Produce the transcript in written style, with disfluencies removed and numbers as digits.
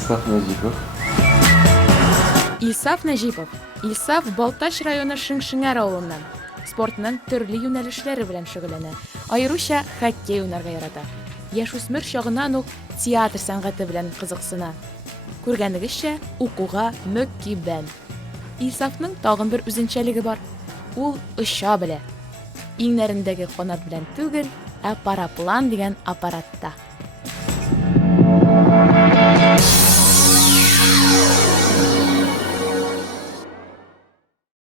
Исаф Нәҗипов. Исаф Нәҗипов. Исаф Балтач районы Шыңшыңар авылыннан. Спортның төрле юнәлешләре белән шөгыльләнә. Аеруча хоккей уйнарга ярата. Яшүсмер чагыннан ук театр сәнгате белән кызыксына. Күргәнегезчә, укуга мөкиббән. Исафның тагын бер үзенчәлеге бар. Ул оча белә. Иңнәрендәге канат белән түгел, ә параплан дигән аппаратта.